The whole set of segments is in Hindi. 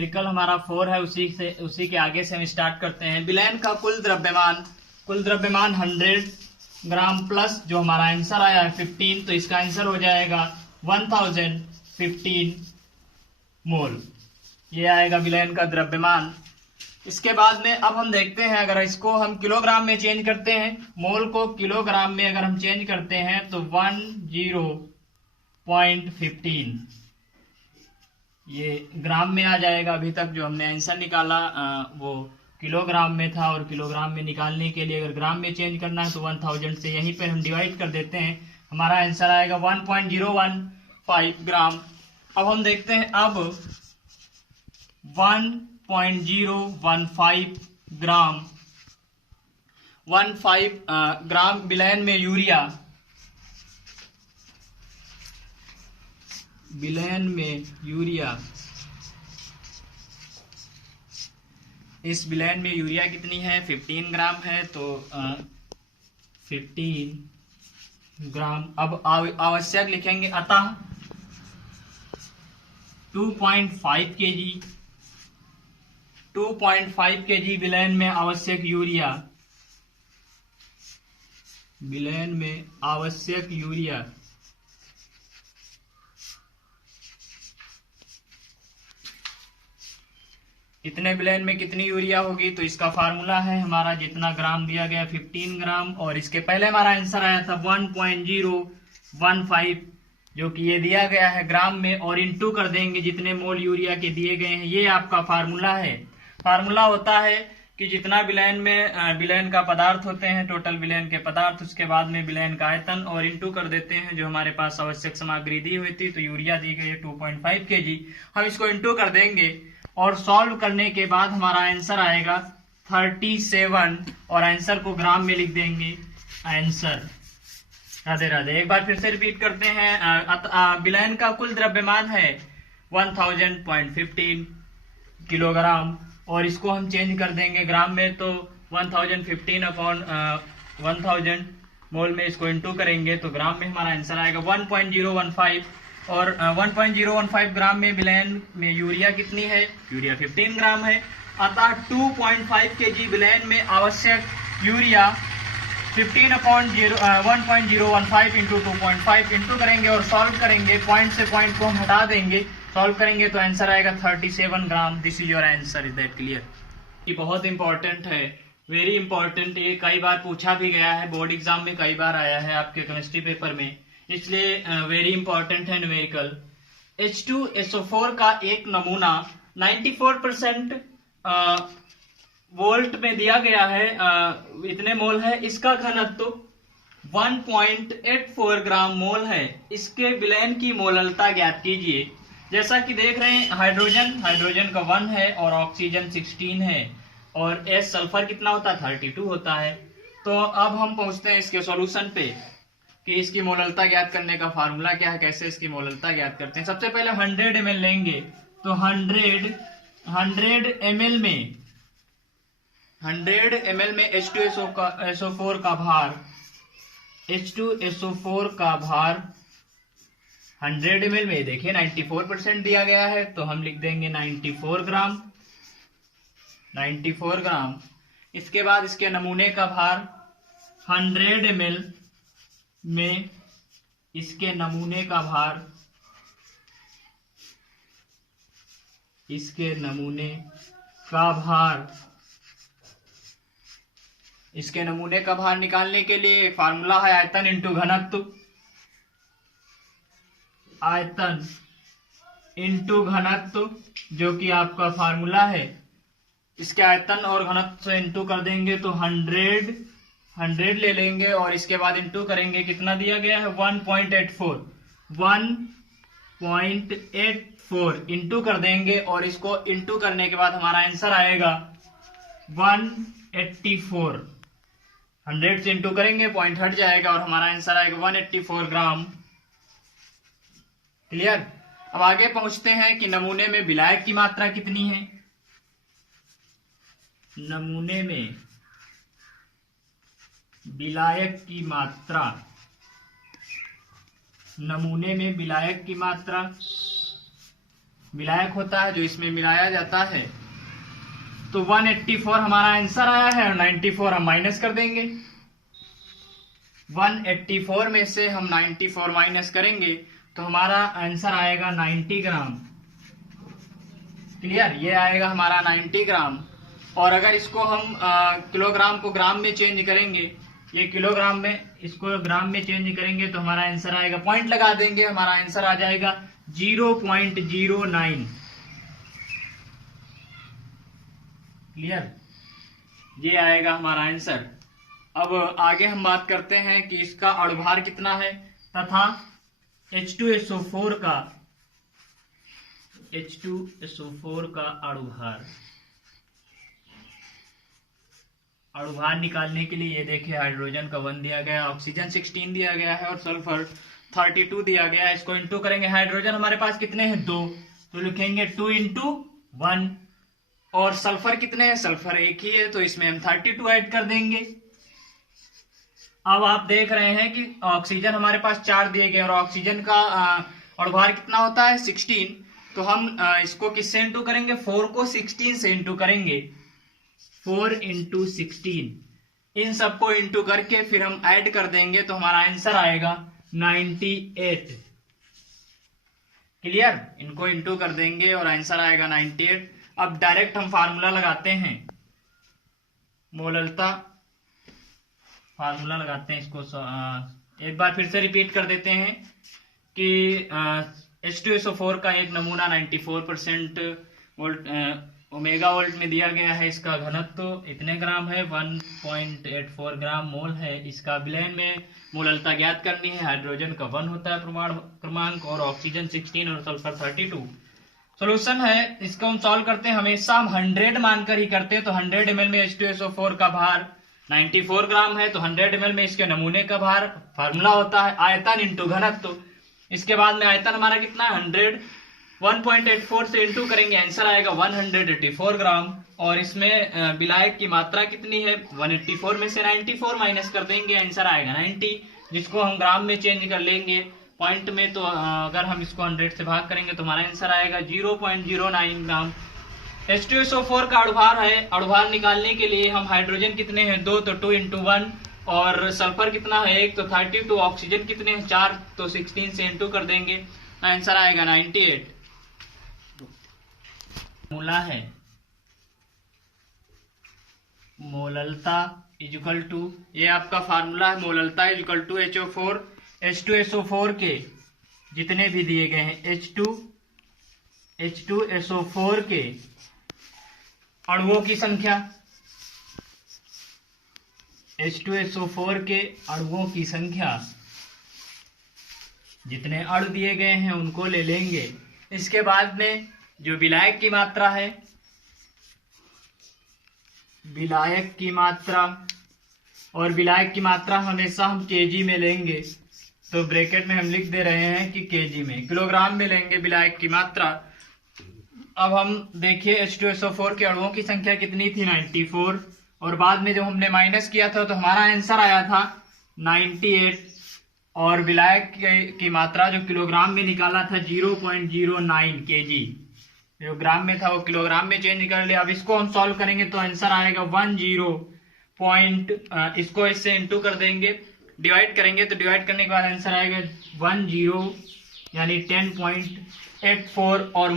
न्यूमेरिकल हमारा 4 है, उसी के आगे से हम स्टार्ट करते हैं। विलयन का कुल द्रव्यमान 100 ग्राम प्लस जो हमारा आंसर आया है 15, तो इसका आंसर हो जाएगा 1015 मोल। ये आएगा विलयन का द्रव्यमान। इसके बाद में अब हम देखते हैं, अगर इसको हम किलोग्राम में चेंज करते हैं, मोल को किलोग्राम में अगर हम चेंज करते हैं तो 10.15 ये ग्राम में आ जाएगा। अभी तक जो हमने आंसर निकाला वो किलोग्राम में था, और किलोग्राम में निकालने के लिए अगर ग्राम में चेंज करना है तो 1000 से यहीं पे हम डिवाइड कर देते हैं, हमारा आंसर आएगा 1.015 ग्राम। अब हम देखते हैं, अब 1.015 ग्राम 15 ग्राम विलयन में यूरिया, इस विलयन में यूरिया कितनी है, 15 ग्राम है, तो 15 ग्राम। अब आवश्यक लिखेंगे, अतः 2.5 kg विलयन में आवश्यक यूरिया इतने विलयन में कितनी यूरिया होगी, तो इसका फार्मूला है हमारा, जितना ग्राम दिया गया 15 ग्राम, और इसके पहले हमारा आंसर आया था 1.015 जो कि ये दिया गया है ग्राम में, और इंटू कर देंगे जितने मोल यूरिया के दिए गए हैं। ये आपका फार्मूला है। फार्मूला होता है कि जितना विलयन का पदार्थ होते हैं, टोटल विलयन के पदार्थ, उसके बाद में विलयन का आयतन, और इंटू कर देते हैं जो हमारे पास आवश्यक सामग्री दी हुई थी। तो यूरिया दी गई है 2.5 kg, हम इसको इंटू कर देंगे और सॉल्व करने के बाद हमारा आंसर आएगा 37, और आंसर को ग्राम में लिख देंगे आंसर। राधे राधे। एक बार फिर से रिपीट करते हैं, विलयन का कुल द्रव्यमान है 1015 किलोग्राम, और इसको हम चेंज कर देंगे ग्राम में, तो 1015 अपॉन 1000 मोल में इसको इंटू करेंगे तो ग्राम में हमारा आंसर आएगा 1.015, और 1.015 ग्राम में विलयन में यूरिया कितनी है, यूरिया 15 ग्राम है। अतः 2.5 kg विलयन में आवश्यक यूरिया 1.015 इंटू 2.5 इंटू करेंगे और सॉल्व करेंगे, पॉइंट से पॉइंट को हम हटा देंगे, सॉल्व करेंगे तो आंसर आएगा 37 ग्राम। This is your answer. Is that clear? ये बहुत इंपॉर्टेंट है, वेरी इंपॉर्टेंट। ये कई बार पूछा भी गया है, बोर्ड एग्जाम में कई बार आया है आपके केमिस्ट्री पेपर में, इसलिए वेरी इंपॉर्टेंट है न्यूमेरिकल। H2SO4 का एक नमूना 94% वोल्ट में दिया गया है, इतने मोल है, इसका घनत्व 1.84 ग्राम मोल है। इसके विलयन की मोललता ज्ञात कीजिए। जैसा कि देख रहे हैं, हाइड्रोजन का 1 है और ऑक्सीजन 16 है, और एस सल्फर कितना होता है, 32 होता है। तो अब हम पहुंचते हैं इसके सॉल्यूशन पे कि इसकी मोललता ज्ञात करने का फार्मूला क्या है, कैसे इसकी मोललता ज्ञात करते हैं। सबसे पहले 100 ml लेंगे, तो 100 ml में H2SO4 का भार 100 ml में देखिए 94% दिया गया है, तो हम लिख देंगे 94 ग्राम। इसके बाद इसके नमूने का भार 100 ml में इसके नमूने का भार निकालने के लिए फार्मूला है आयतन इंटू घनत्व, जो कि आपका फार्मूला है। इसके आयतन और घनत्व से इंटू कर देंगे तो 100 ले लेंगे, और इसके बाद इंटू करेंगे, कितना दिया गया है 1.84 इंटू कर देंगे, और इसको इंटू करने के बाद हमारा आंसर आएगा 184। 100 से इंटू करेंगे, पॉइंट हट जाएगा और हमारा आंसर आएगा 184 ग्राम। क्लियर? अब आगे पहुंचते हैं कि नमूने में विलायक की मात्रा कितनी है। नमूने में विलायक की मात्रा विलायक होता है जो इसमें मिलाया जाता है। तो 184 हमारा आंसर आया है और 94 हम माइनस कर देंगे। 184 में से हम 94 माइनस करेंगे तो हमारा आंसर आएगा 90 ग्राम। क्लियर, ये आएगा हमारा 90 ग्राम। और अगर इसको हम किलोग्राम को ग्राम में चेंज करेंगे, ये किलोग्राम में, इसको ग्राम में चेंज करेंगे तो हमारा आंसर आएगा, पॉइंट लगा देंगे, हमारा आंसर आ जाएगा 0.09। क्लियर, ये आएगा हमारा आंसर। अब आगे हम बात करते हैं कि इसका अणुभार कितना है तथा H2SO4 का अणुभार निकालने के लिए ये देखिए, हाइड्रोजन का 1 दिया गया, ऑक्सीजन 16 दिया गया है और सल्फर 32 दिया गया है। इसको इंटू करेंगे, हाइड्रोजन हमारे पास कितने हैं 2, तो लिखेंगे 2 × 1। और सल्फर कितने हैं, सल्फर 1 ही है तो इसमें हम 32 ऐड कर देंगे। अब आप देख रहे हैं कि ऑक्सीजन हमारे पास 4 दिए गए और ऑक्सीजन का अणुभार कितना होता है 16, तो हम इसको किससे इंटू करेंगे, 4 को 16 से इंटू करेंगे, 4 × 16। इन सबको इंटू करके फिर हम ऐड कर देंगे तो हमारा आंसर आएगा 98। क्लियर, इनको इंटू कर देंगे और आंसर आएगा 98। अब डायरेक्ट हम फार्मूला लगाते हैं, मोललता फार्मूला लगाते हैं। इसको एक बार फिर से रिपीट कर देते हैं कि H2SO4 का एक नमूना 94% वोल्ट ओमेगा वोल्ट में दिया गया है। इसका घनत्व इतने ग्राम है, 1.84 ग्राम मोल है। इसका विलयन में मोललता ज्ञात करनी है। हाइड्रोजन का 1 होता है प्रमाण क्रमांक और ऑक्सीजन 16 और सल्फर 32। सोल्यूशन है, इसको हम सॉल्व करते हैं, हमेशा हम 100 मानकर ही करते हैं। तो 100 ml में H2SO4 का भार 94 ग्राम है, तो 100 ml में इसके नमूने का भार, फार्मूला होता है आयतन इंटू घनत्व। इसके बाद में आयतन हमारा कितना है 100, 1.84 से इंटू करेंगे, आंसर आएगा 184 ग्राम। और इसमें विलायक की मात्रा कितनी है, 184 में से 94 माइनस कर देंगे, आंसर आएगा 90, जिसको हम ग्राम में चेंज कर लेंगे पॉइंट में। तो अगर हम इसको 100 से भाग करेंगे तो हमारा आंसर आएगा 0.09 ग्राम। H2SO4 का अणुभार है। अणुभार निकालने के लिए हम हाइड्रोजन कितने हैं 2, तो 2 × 1, और सल्फर कितना है 1, तो 32, ऑक्सीजन कितने हैं 4, तो 16 से इंटू कर देंगे, आंसर आएगा 98। मूला है मोललता इक्वल टू, ये आपका फार्मूला है, मोललता इक्वल टू H2SO4 के जितने भी दिए गए हैं H2SO4 के अणुओं की संख्या, H2SO4 के अणुओं की संख्या, जितने अणु दिए गए हैं उनको ले लेंगे। इसके बाद में जो विलायक की मात्रा है, विलायक की मात्रा, और विलायक की मात्रा हमेशा हम केजी में लेंगे, तो ब्रैकेट में हम लिख दे रहे हैं कि केजी में, किलोग्राम में लेंगे विलायक की मात्रा। अब हम देखिए H2SO4 के अणुओं की संख्या कितनी थी 94, और बाद में जब हमने माइनस किया था तो हमारा आंसर आया था 98, और विलायक की मात्रा जो किलोग्राम में निकाला था 0.09 केजी, जो ग्राम में था वो किलोग्राम में चेंज कर लिया। अब इसको हम सॉल्व करेंगे तो आंसर आएगा 10 इसको इससे इंटू कर देंगे, डिवाइड करेंगे तो डिवाइड करने के बाद आंसर आएगा 10 यानी 10.84, और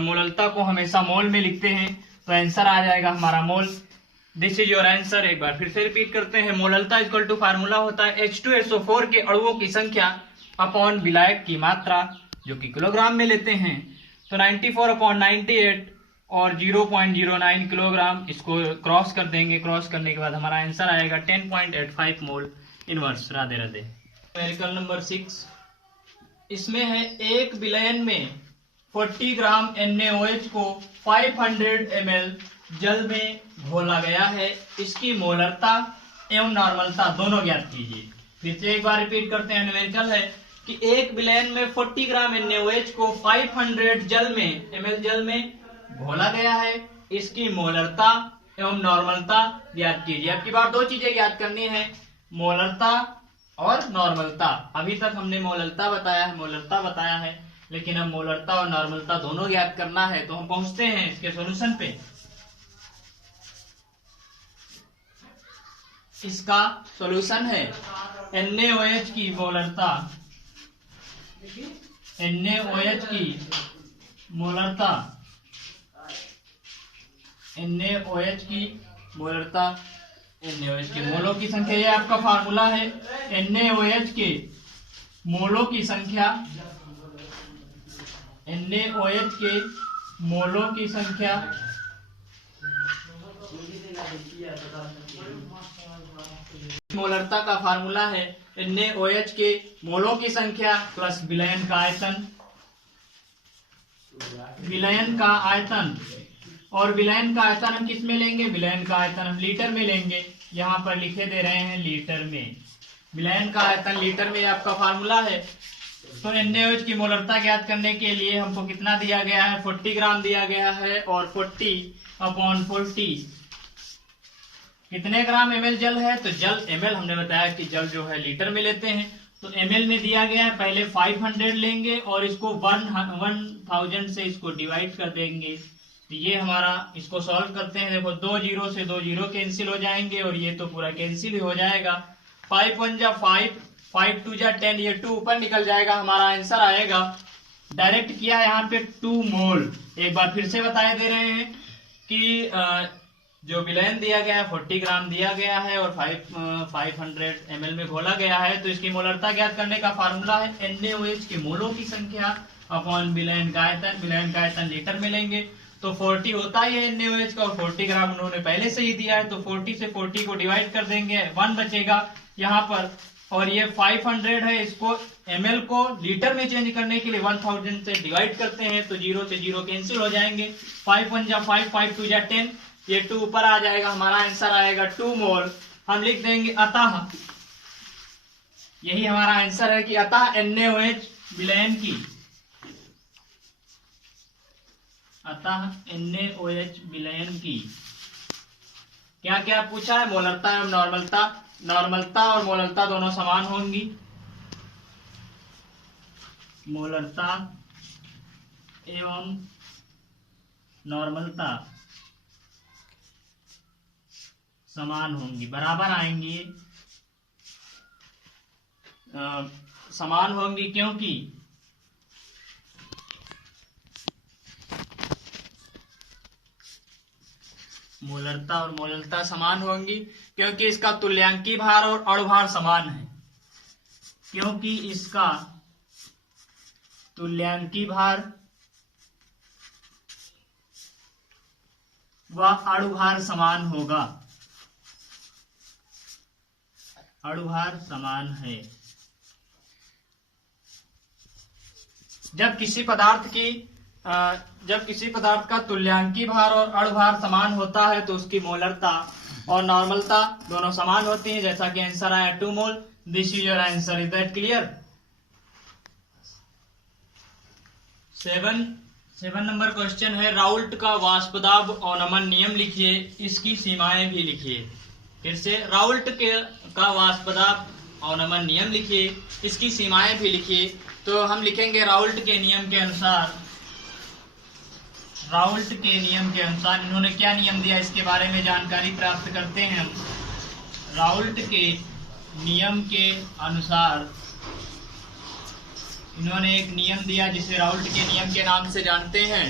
मोललता को हमेशा मोल में लिखते हैं तो आंसर आ जाएगा हमारा mole. This is your answer. एक बार फिर से रिपीट करते हैं, मोललता इक्वल टू फार्मूला होता है H2SO4 के अणुओं की संख्या अपॉन विलायक की मात्रा, जो कि किलोग्राम में लेते हैं, तो 94/98 और 0.09 किलोग्राम, इसको क्रॉस कर देंगे। क्रॉस करने के बाद हमारा आंसर आएगा 10.85 mole inverse. Radhe Radhe. Numerical number 6, इसमें है एक विलयन में 40 ग्राम NaOH को 500 ml जल में घोला गया है। इसकी मोलरता एवं नॉर्मलता दोनों ज्ञात कीजिए। फिर से एक बार रिपीट करते हैं, न्यूमेरिकल है कि एक विलयन में 40 ग्राम NaOH को 500 ml जल में घोला गया है। इसकी मोलरता एवं नॉर्मलता ज्ञात कीजिए। आपकी बार दो चीजें ज्ञात करनी है, मोलरता और नॉर्मलता। अभी तक हमने मोलरता बताया है, लेकिन अब मोलरता और नॉर्मलता दोनों ज्ञात करना है, तो हम पहुंचते हैं इसके सॉल्यूशन पे। इसका सॉल्यूशन है NaOH की मोलरता, NaOH की मोलरता, NaOH की मोलरता, NaOH के मोलों की संख्या, ये आपका फार्मूला है। NaOH के मोलों की संख्या, NaOH के मोलों की संख्या मोलरता का फार्मूला है NaOH के मोलों की संख्या प्लस विलयन का आयतन, विलयन का आयतन। और विलयन का आयतन हम किस में लेंगे? विलयन का आयतन हम लीटर में लेंगे, यहाँ पर लिखे दे रहे हैं लीटर में। विलयन का आयतन लीटर में आपका फार्मूला है। तो NaOH की मोलरता ज्ञात करने के लिए हमको कितना दिया गया है? 40 ग्राम दिया गया है, और 40/40 कितने ग्राम ml जल है? तो जल ml हमने बताया कि जल जो है लीटर में लेते हैं, तो ml में दिया गया है। पहले 500 लेंगे और इसको 1000 से इसको डिवाइड कर देंगे, तो ये हमारा, इसको सॉल्व करते हैं। देखो 2 जीरो से 2 जीरो कैंसिल हो जाएंगे और ये तो पूरा कैंसिल हो जाएगा। 5 1 जा 5, 5 2 जा 10, ये 2 ऊपर निकल जाएगा, हमारा आंसर आएगा। डायरेक्ट किया यहाँ पे 2 मोल। एक बार फिर से बताए दे रहे हैं कि जो विलयन दिया गया है 40 ग्राम दिया गया है और 500 ml में घोला गया है, तो इसकी मोलरता ज्ञात करने का फार्मूला है NaOH के मोलों की संख्या अपॉन विलयन का आयतन। विलयन का आयतन लीटर में लेंगे तो 40 होता ही है NaOH का, और 40 ग्राम उन्होंने पहले से ही दिया है, तो 40 से 40 को डिवाइड कर देंगे, 1 बचेगा यहाँ पर। और ये 500 है, इसको ml को लीटर में चेंज करने के लिए 1000 से डिवाइड करते हैं, तो 0 से 0 कैंसिल हो जाएंगे। 5 1 जा 5, 5 2 जा 10, ये 2 ऊपर आ जाएगा, हमारा आंसर आएगा 2 मोल। हम लिख देंगे अतः, यही हमारा आंसर है कि अतः NaOH विलयन की, अतः NaOH विलयन की क्या क्या पूछा है? मोलरता एवं नॉर्मलता। नॉर्मलता और मोलरता दोनों समान होंगी, मोलरता एवं नॉर्मलता समान होंगी, बराबर आएंगी, समान होंगी, क्योंकि मोलरता और मोलरता समान होंगी क्योंकि इसका तुल्यांकी भार और अणुभार समान है, क्योंकि इसका तुल्यांकी भार व अणुभार समान होगा, अणुभार समान है। जब किसी पदार्थ का तुल्यांकी भार और अणुभार समान होता है तो उसकी मोलरता और नॉर्मलता दोनों समान होती हैं, जैसा कि आंसर आया 2 mole. This is your answer, is that clear? 7 number question है, राउल्ट का वाष्पदाब अवनमन नियम लिखिए, इसकी सीमाएं भी लिखिए। फिर से, राउल्ट का वाष्पदाब अवनमन नियम लिखिए, इसकी सीमाएं भी लिखिए। तो हम लिखेंगे राउल्ट के नियम के अनुसार, राउल्ट के नियम के अनुसार इन्होंने क्या नियम दिया इसके बारे में जानकारी प्राप्त करते हैं हम। राउल्ट के नियम के अनुसार इन्होंने एक नियम दिया जिसे राउल्ट के नियम के नाम से जानते हैं।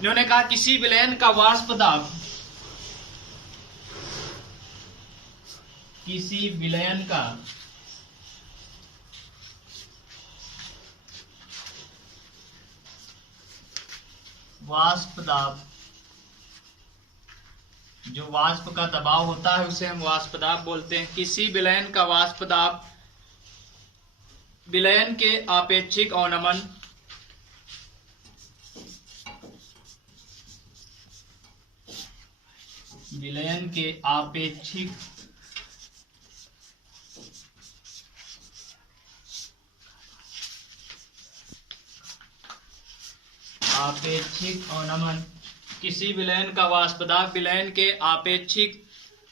इन्होंने कहा किसी विलयन का वाष्प दाब, किसी विलयन का वाष्प दाब, जो वाष्प का दबाव होता है उसे हम वाष्प दाब बोलते हैं। किसी विलयन का वाष्प दाब विलयन के आपेक्षिक अवनमन विलयन के आपेक्षिक अवनमन, किसी विलयन का वाष्प दाब विलयन के आपेक्षिक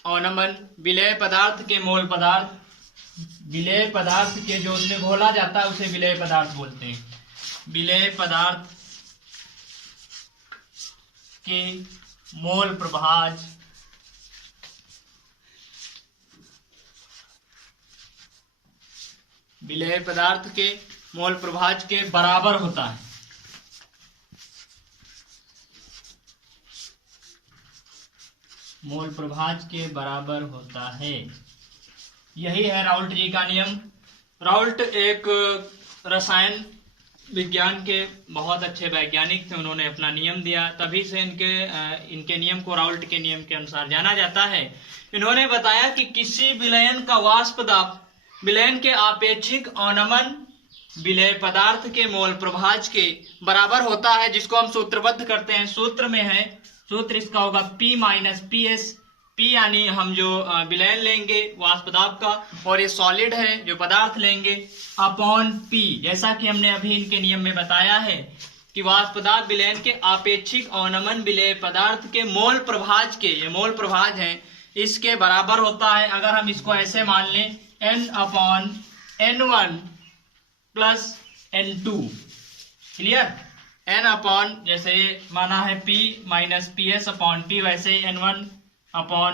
अवनमन, विलय पदार्थ के मोल पदार्थ, विलय पदार्थ के जो उसमें घोला जाता है उसे विलय पदार्थ बोलते हैं। विलेय पदार्थ के मोल प्रभाज विलेय पदार्थ के मोल प्रभाज के बराबर होता है। मोल प्रभाज के बराबर होता है। यही है राउल्ट जी का नियम। राउल्ट एक रसायन विज्ञान के बहुत अच्छे वैज्ञानिक थे, उन्होंने अपना नियम दिया, तभी से इनके नियम को राउल्ट के नियम के अनुसार जाना जाता है। इन्होंने बताया कि किसी विलयन का वाष्प दाब विलयन के आपेक्षिक अवनमन विलेय पदार्थ के मोल प्रभाज के बराबर होता है, जिसको हम सूत्रबद्ध करते हैं। सूत्र में है, सूत्र इसका होगा P minus P S. P यानी हम जो विलयन लेंगे वाष्प दाब का, और ये सॉलिड है जो पदार्थ लेंगे, अपॉन P। जैसा कि हमने अभी इनके नियम में बताया है कि वाष्प दाब विलयन के आपेक्षिक अवनमन विलेय पदार्थ के मोल प्रभाज के, ये मोल प्रभाज हैं, इसके बराबर होता है। अगर हम इसको ऐसे मान लें N upon N1 plus N2, clear. N upon जैसे माना है P minus P S upon P, वैसे N1 अपॉन